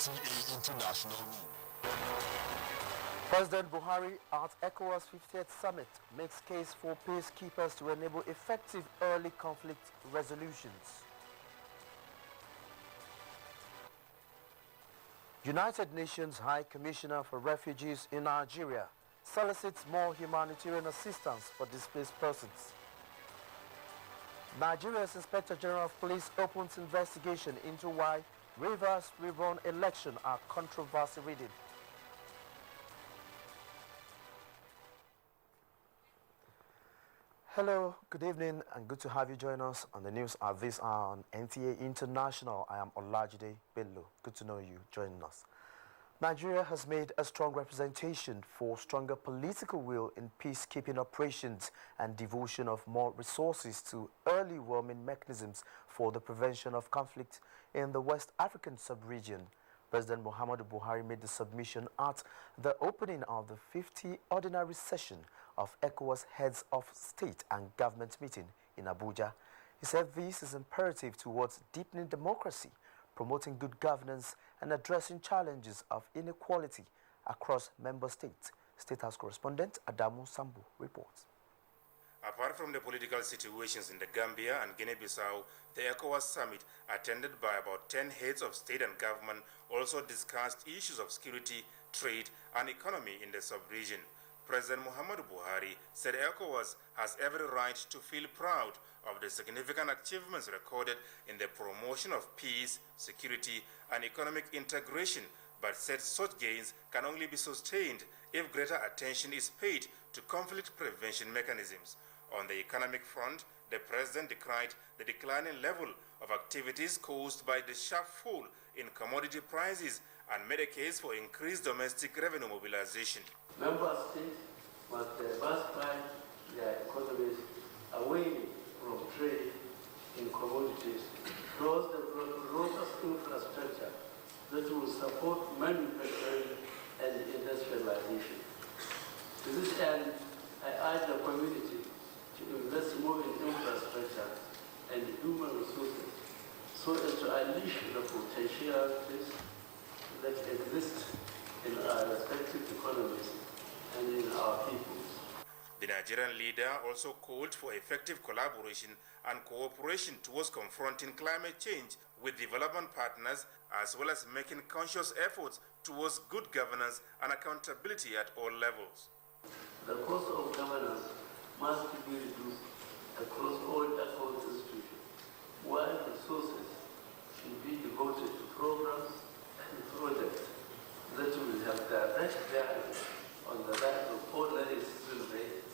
NTA International News. President Buhari at ECOWAS 50th Summit makes case for peacekeepers to enable effective early conflict resolutions. United Nations High Commissioner for Refugees in Nigeria solicits more humanitarian assistance for displaced persons. Nigeria's Inspector General of Police opens investigation into why Rivers Rerun election are controversy-ridden. Hello, good evening, and good to have you join us on the news at this hour on NTA International. I am Olajide Bello. Good to know you joining us. Nigeria has made a strong representation for stronger political will in peacekeeping operations and devotion of more resources to early warming mechanisms for the prevention of conflict in the West African sub-region. President Muhammadu Buhari made the submission at the opening of the 50th ordinary session of ECOWAS Heads of State and Government meeting in Abuja. He said this is imperative towards deepening democracy, promoting good governance, and addressing challenges of inequality across member states. State House correspondent Adamu Sambu reports. Apart from the political situations in the Gambia and Guinea-Bissau, the ECOWAS summit, attended by about 10 heads of state and government, also discussed issues of security, trade, and economy in the sub-region. President Muhammadu Buhari said ECOWAS has every right to feel proud of the significant achievements recorded in the promotion of peace, security, and economic integration, but said such gains can only be sustained if greater attention is paid to conflict prevention mechanisms. On the economic front, the president decried the declining level of activities caused by the sharp fall in commodity prices and made a case for increased domestic revenue mobilization. Member states must diversify their economies away from trade in commodities towards the robust infrastructure that will support manufacturing and industrialization. To this end, I urge the community to invest more in infrastructure and human resources so as to unleash the potentialities that exist in our respective economies and in our peoples. The Nigerian leader also called for effective collaboration and cooperation towards confronting climate change with development partners, as well as making conscious efforts towards good governance and accountability at all levels. The cost of governance must be reduced across all ECOWAS institutions, while resources should be devoted to programs and projects that will have direct bearing on the lives of ordinary citizens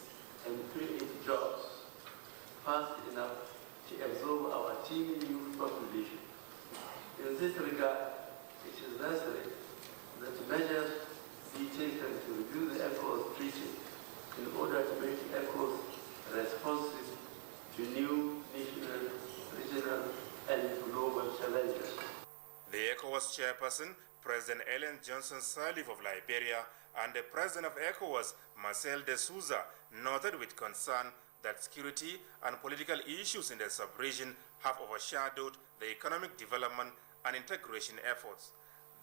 and create jobs fast enough to absorb our teeming youth population. In this regard, it is necessary that measures be taken to review the ECOWAS treaty in order to make ECOWAS responsive to new national, regional, and global challenges. The ECOWAS chairperson, President Ellen Johnson Sirleaf of Liberia, and the president of ECOWAS, Marcel de Souza, noted with concern that security and political issues in the sub-region have overshadowed the economic development and integration efforts.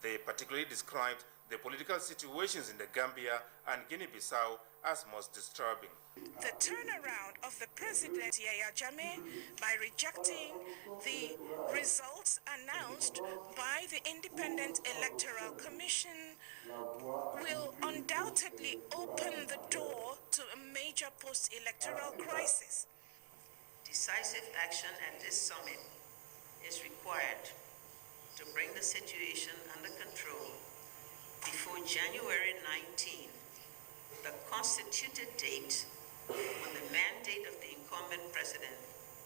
They particularly described the political situations in the Gambia and Guinea-Bissau as most disturbing. The turnaround of the President Yahya Jammeh by rejecting the results announced by the Independent Electoral Commission will undoubtedly open the door to a major post-electoral crisis. Decisive action at this summit is required to bring the situation under control before January 19, the constituted date when the mandate of the incumbent president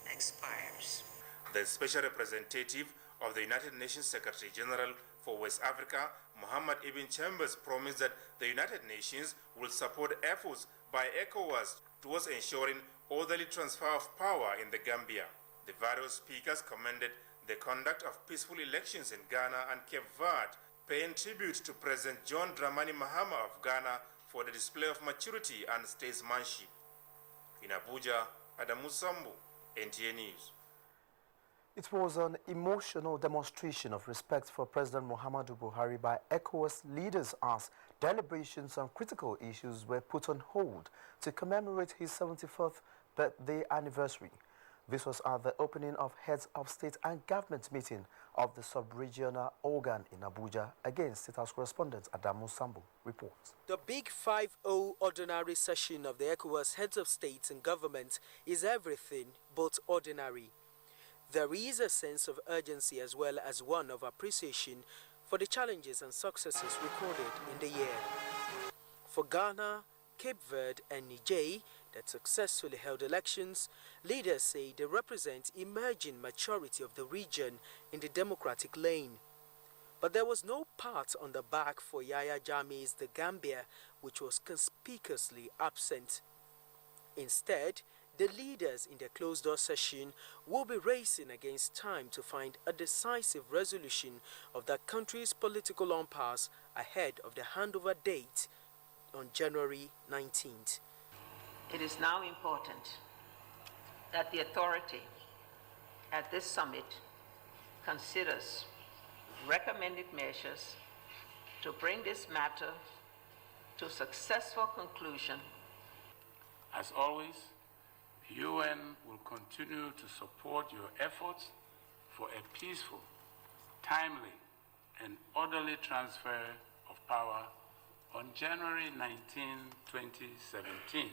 expires. The special representative of the United Nations Secretary General for West Africa, Mohammed Ibn Chambers, promised that the United Nations will support efforts by ECOWAS towards ensuring orderly transfer of power in the Gambia. The various speakers commended the conduct of peaceful elections in Ghana and Cape Verde, paying tribute to President John Dramani Mahama of Ghana for the display of maturity and statesmanship. In Abuja, Adamu Sambu, NTA News. It was an emotional demonstration of respect for President Muhammadu Buhari by ECOWAS leaders as deliberations on critical issues were put on hold to commemorate his 74th birthday anniversary. This was at the opening of Heads of State and Government meeting of the sub-regional organ in Abuja. Again, State House correspondent Adamu Sambu reports. The Big 5-0 ordinary session of the ECOWAS Heads of State and Government is everything but ordinary. There is a sense of urgency as well as one of appreciation for the challenges and successes recorded in the year. For Ghana, Cape Verde and Niger that successfully held elections, leaders say they represent emerging maturity of the region in the democratic lane. But there was no pat on the back for Yahya Jammeh's The Gambia, which was conspicuously absent. Instead, the leaders in the closed-door session will be racing against time to find a decisive resolution of the country's political impasse ahead of the handover date on January 19th. It is now important that the authority at this summit considers recommended measures to bring this matter to successful conclusion. As always, the UN will continue to support your efforts for a peaceful, timely, and orderly transfer of power on January 19, 2017.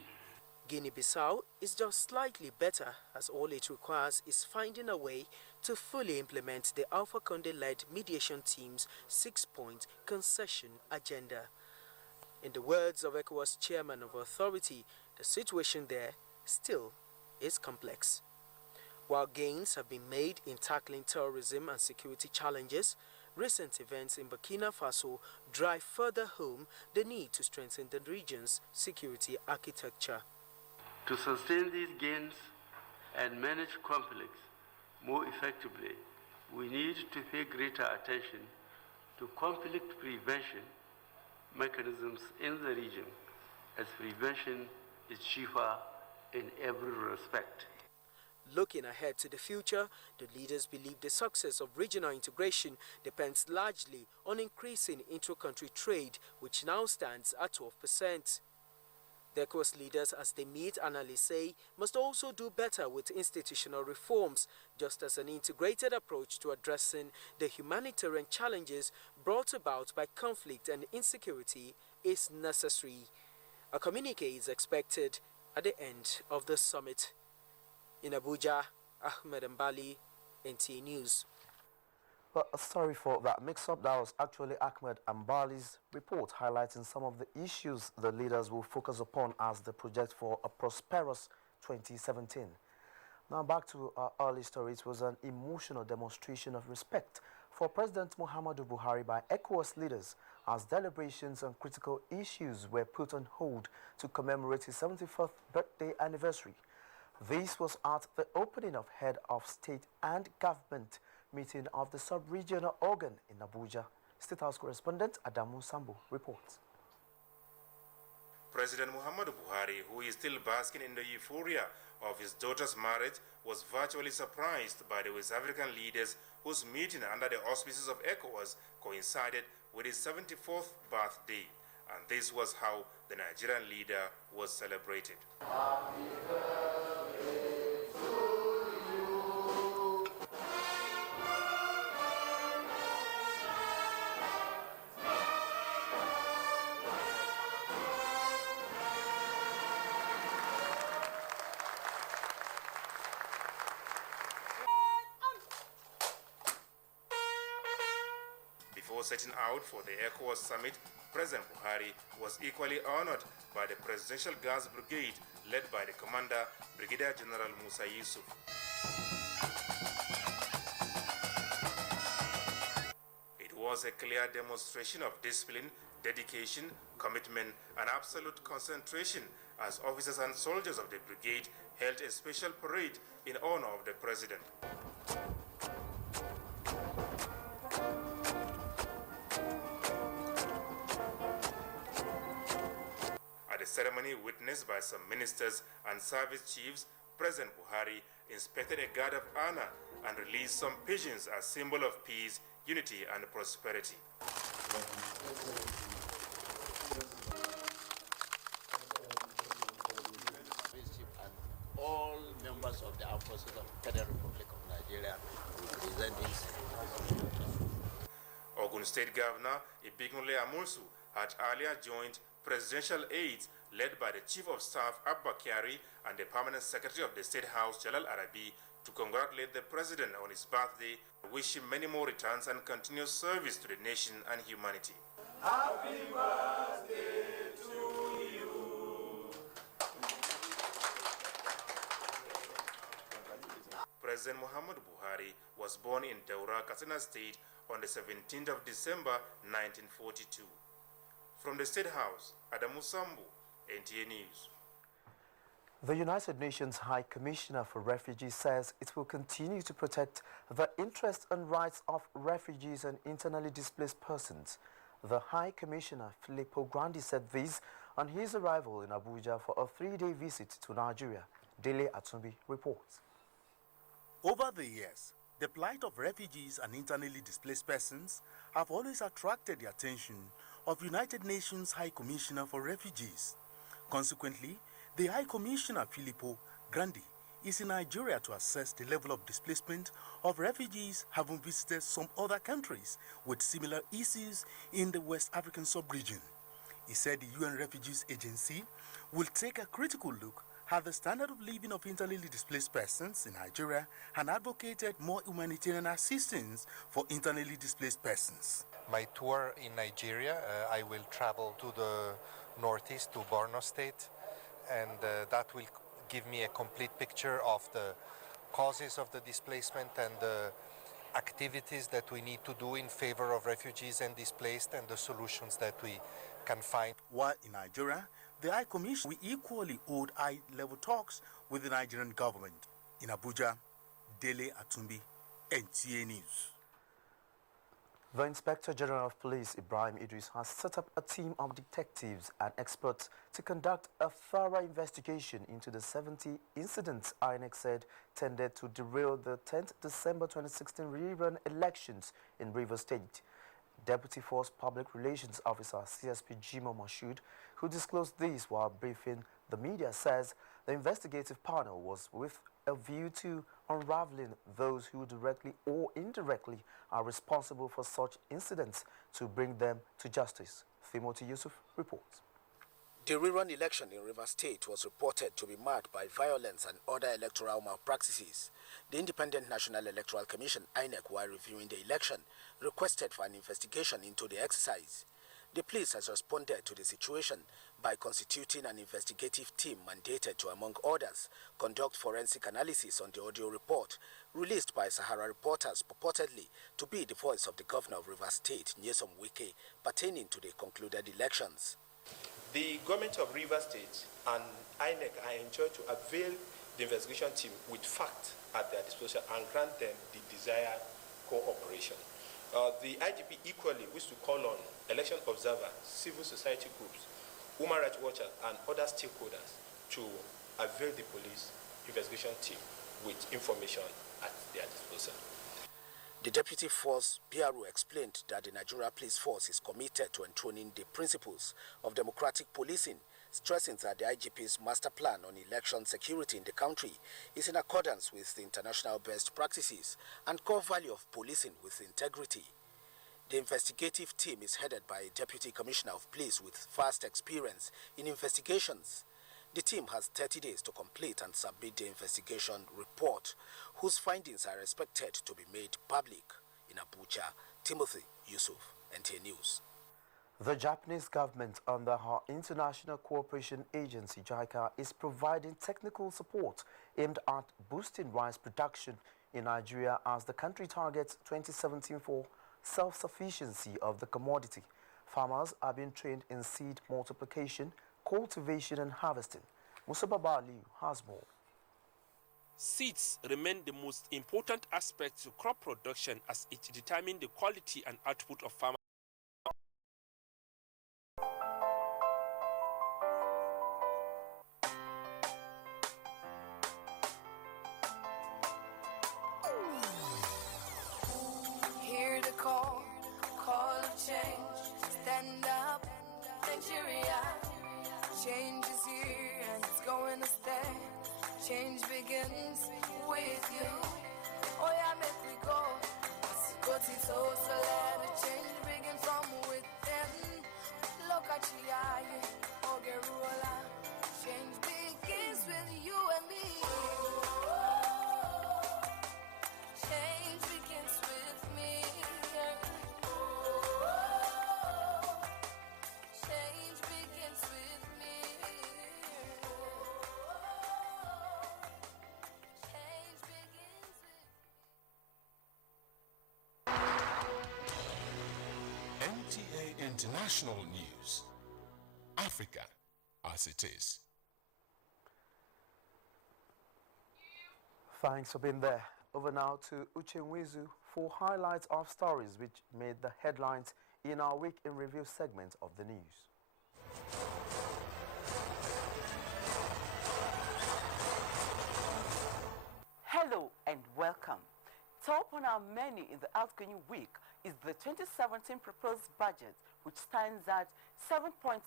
Guinea-Bissau is just slightly better, as all it requires is finding a way to fully implement the Alpha Condé-led mediation team's 6-point concession agenda. In the words of ECOWAS chairman of authority, the situation there still is complex. While gains have been made in tackling terrorism and security challenges, recent events in Burkina Faso drive further home the need to strengthen the region's security architecture. To sustain these gains and manage conflicts more effectively, we need to pay greater attention to conflict prevention mechanisms in the region, as prevention is cheaper in every respect. Looking ahead to the future, the leaders believe the success of regional integration depends largely on increasing intra-country trade, which now stands at 12%. The ECOWAS leaders, as they meet, analysts say, must also do better with institutional reforms, just as an integrated approach to addressing the humanitarian challenges brought about by conflict and insecurity is necessary. A communique is expected at the end of the summit. In Abuja, Ahmed Mbali, NTA News. Well, sorry for that mix-up. That was actually Ahmed Ambali's report highlighting some of the issues the leaders will focus upon as they project for a prosperous 2017. Now back to our early story. It was an emotional demonstration of respect for President Muhammadu Buhari by ECOWAS leaders as deliberations on critical issues were put on hold to commemorate his 74th birthday anniversary. This was at the opening of Head of State and Government meeting of the sub-regional organ in Abuja. State House correspondent Adamu Sambu reports. President Muhammadu Buhari, who is still basking in the euphoria of his daughter's marriage, was virtually surprised by the West African leaders whose meeting under the auspices of ECOWAS coincided with his 74th birthday. And this was how the Nigerian leader was celebrated. Before setting out for the ECOWAS summit, President Buhari was equally honored by the Presidential Guards Brigade led by the commander, Brigadier General Musa Yusuf. It was a clear demonstration of discipline, dedication, commitment, and absolute concentration as officers and soldiers of the brigade held a special parade in honor of the President. At the ceremony witnessed by some ministers and service chiefs, President Buhari inspected a guard of honor and released some pigeons as symbol of peace, unity and prosperity. All members of the armed forces of the Federal Republic of Nigeria will present this. Ogun State Governor Ibikunle Amulsu had earlier joined presidential aides led by the Chief of Staff Abba Kyari and the Permanent Secretary of the State House Jalal Arabi to congratulate the President on his birthday and wish him many more returns and continuous service to the nation and humanity. Happy birthday to you. President Muhammad Buhari was born in Daura, Katsina State on the 17th of December 1942. From the State House, Adamu Sambu, NTA News. The United Nations High Commissioner for Refugees says it will continue to protect the interests and rights of refugees and internally displaced persons. The High Commissioner Filippo Grandi said this on his arrival in Abuja for a 3-day visit to Nigeria. Dele Atumbi reports. Over the years, the plight of refugees and internally displaced persons have always attracted the attention of United Nations High Commissioner for Refugees. Consequently, the High Commissioner Filippo Grandi is in Nigeria to assess the level of displacement of refugees having visited some other countries with similar issues in the West African sub-region. He said the UN Refugees Agency will take a critical look at the standard of living of internally displaced persons in Nigeria and advocated more humanitarian assistance for internally displaced persons. My tour in Nigeria, I will travel to the northeast, to Borno State, and that will give me a complete picture of the causes of the displacement and the activities that we need to do in favor of refugees and displaced and the solutions that we can find. While in Nigeria, the High Commission will equally hold high-level talks with the Nigerian government. In Abuja, Dele Atumbi, NTA News. The Inspector General of Police, Ibrahim Idris, has set up a team of detectives and experts to conduct a thorough investigation into the 70 incidents INEC said tended to derail the 10th December 2016 rerun elections in Rivers State. Deputy Force Public Relations Officer CSP Jimo Mashood, who disclosed this while briefing the media, says the investigative panel was with a view to unraveling those who directly or indirectly are responsible for such incidents to bring them to justice. Timothy Yusuf reports. The rerun election in Rivers State was reported to be marked by violence and other electoral malpractices. The Independent National Electoral Commission, INEC, while reviewing the election, requested for an investigation into the exercise. The police has responded to the situation by constituting an investigative team mandated to, among others, conduct forensic analysis on the audio report released by Sahara reporters purportedly to be the voice of the governor of Rivers State, Nyesom Wike, pertaining to the concluded elections. The government of Rivers State and INEC are enjoined to avail the investigation team with facts at their disposal and grant them the desired cooperation. The IGP equally wishes to call on election observers, civil society groups, human rights watchers, and other stakeholders to avail the police investigation team with information at their disposal. The Deputy Force PRO explained that the Nigeria Police Force is committed to enthroning the principles of democratic policing, stressing that the IGP's master plan on election security in the country is in accordance with the international best practices and core value of policing with integrity. The investigative team is headed by a Deputy Commissioner of Police with vast experience in investigations. The team has 30 days to complete and submit the investigation report, whose findings are expected to be made public. In Abuja, Timothy Yusuf, NTA News. The Japanese government, under her International Cooperation Agency, JICA, is providing technical support aimed at boosting rice production in Nigeria as the country targets 2017 for self-sufficiency of the commodity. Farmers are being trained in seed multiplication, cultivation and harvesting. Musaba Bali has more. Seeds remain the most important aspect to crop production as it determines the quality and output of farmers. change begins with you. Oh yeah, make we go. Go to so let the change begin from within. Look at you, oh Gerula. Change begins with you and me. Change begins with me. Change begins with me. Change begins with NTA International News. Africa as it is. Thanks for being there. Over now to Uche Nwizu for highlights of stories which made the headlines in our Week in Review segment of the news. Hello and welcome. Top on our menu in the outgoing week is the 2017 proposed budget, which stands at 7.29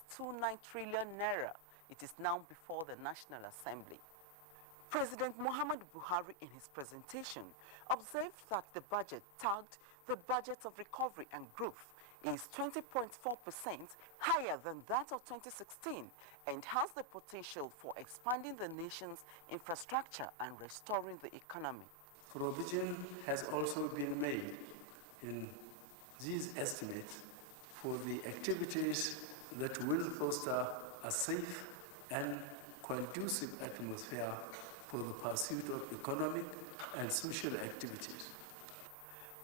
trillion naira. It is now before the National Assembly. President Muhammadu Buhari, in his presentation, observed that the budget, tagged the Budget of Recovery and Growth, is 20.4% higher than that of 2016 and has the potential for expanding the nation's infrastructure and restoring the economy. Provision has also been made in these estimates for the activities that will foster a safe and conducive atmosphere for the pursuit of economic and social activities.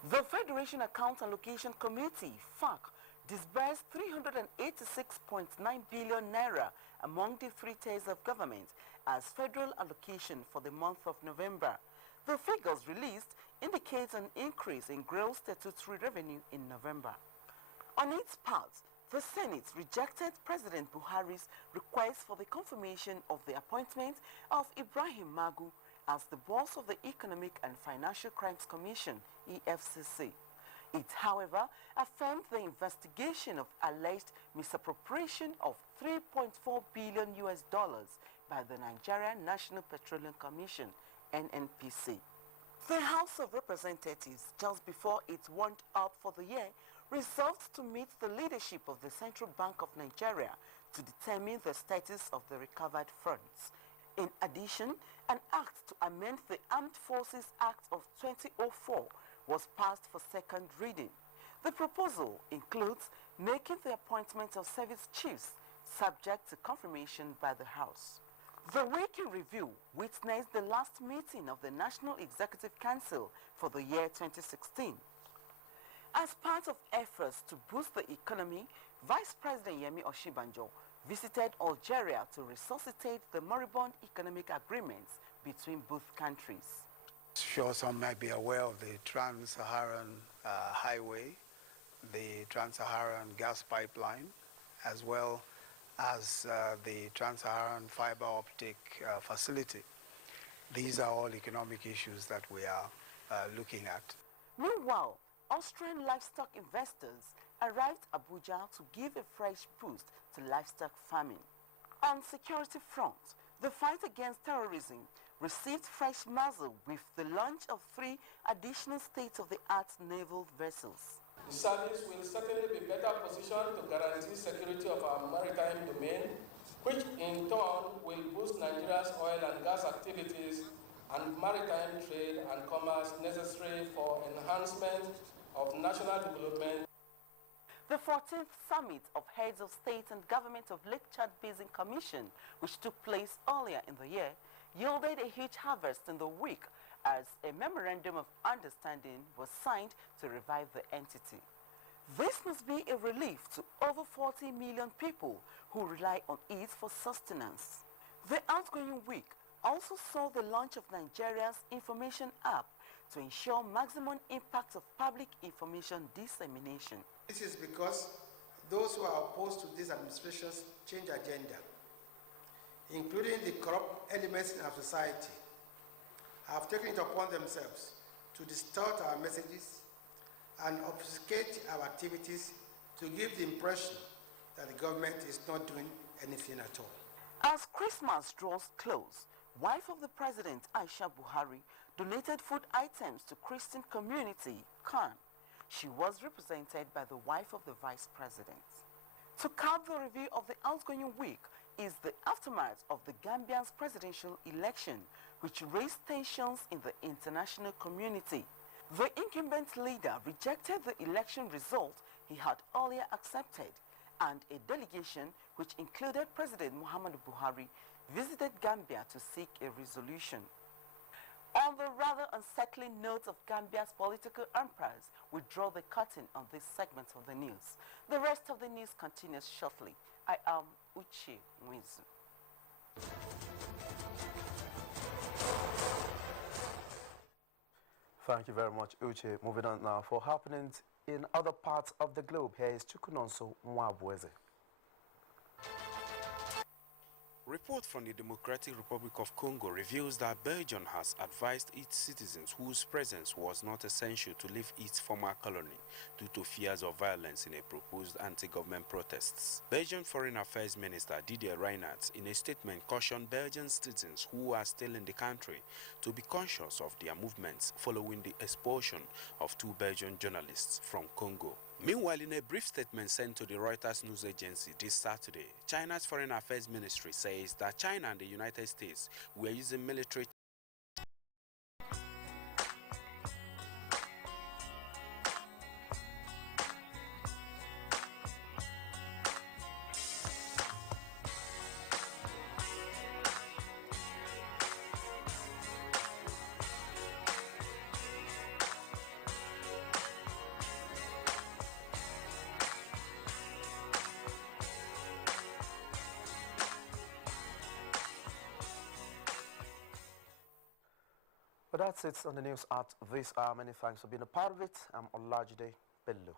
The Federation Account Allocation Committee, FAC, disbursed 386.9 billion naira among the three tiers of government as federal allocation for the month of November. The figures released indicate an increase in gross statutory revenue in November. On its part, the Senate rejected President Buhari's request for the confirmation of the appointment of Ibrahim Magu as the boss of the Economic and Financial Crimes Commission, EFCC. It, however, affirmed the investigation of alleged misappropriation of $3.4 billion by the Nigerian National Petroleum Commission, NNPC. The House of Representatives, just before it wound up for the year, resolved to meet the leadership of the Central Bank of Nigeria to determine the status of the recovered funds. In addition, an act to amend the Armed Forces Act of 2004 was passed for second reading. The proposal includes making the appointment of service chiefs subject to confirmation by the House. The Week in Review witnessed the last meeting of the National Executive Council for the year 2016. As part of efforts to boost the economy, Vice President Yemi Osinbajo visited Algeria to resuscitate the moribund economic agreements between both countries. Sure, some might be aware of the Trans-Saharan Highway, the Trans-Saharan gas pipeline, as well as the Trans-Saharan fiber optic facility. These are all economic issues that we are looking at. Meanwhile, Austrian livestock investors arrived Abuja to give a fresh boost to livestock farming. On security front, the fight against terrorism received fresh muzzle with the launch of 3 additional state-of-the-art naval vessels. The service will certainly be better positioned to guarantee security of our maritime domain, which in turn will boost Nigeria's oil and gas activities and maritime trade and commerce necessary for enhancement of national development. The 14th Summit of Heads of State and Government of Lake Chad Basin Commission, which took place earlier in the year, yielded a huge harvest in the week as a memorandum of understanding was signed to revive the entity. This must be a relief to over 40 million people who rely on it for sustenance. The outgoing week also saw the launch of Nigeria's information app to ensure maximum impact of public information dissemination. This is because those who are opposed to this administration's change agenda, including the corrupt elements in our society, have taken it upon themselves to distort our messages and obfuscate our activities to give the impression that the government is not doing anything at all. As Christmas draws close, Wife of the President, Aisha Buhari, donated food items to Christian community, Khan. She was represented by the wife of the Vice President. To cap the review of the outgoing week is the aftermath of the Gambia's presidential election, which raised tensions in the international community. The incumbent leader rejected the election result he had earlier accepted, and a delegation, which included President Muhammadu Buhari, visited Gambia to seek a resolution. On the rather unsettling note of Gambia's political empires, we draw the curtain on this segment of the news. The rest of the news continues shortly. I am Uche Mwizu. Thank you very much, Uche. Moving on now. For happenings in other parts of the globe, here is Chukunonso Mwabweze. Report from the Democratic Republic of Congo reveals that Belgium has advised its citizens whose presence was not essential to leave its former colony due to fears of violence in a proposed anti-government protests. Belgian Foreign Affairs Minister Didier Reynders, in a statement, cautioned Belgian citizens who are still in the country to be conscious of their movements following the expulsion of 2 Belgian journalists from Congo. Meanwhile, in a brief statement sent to the Reuters news agency this Saturday, China's Foreign Affairs Ministry says that China and the United States were using military But that's it on the news at this hour. Many thanks for being a part of it. I'm Olajide Bello.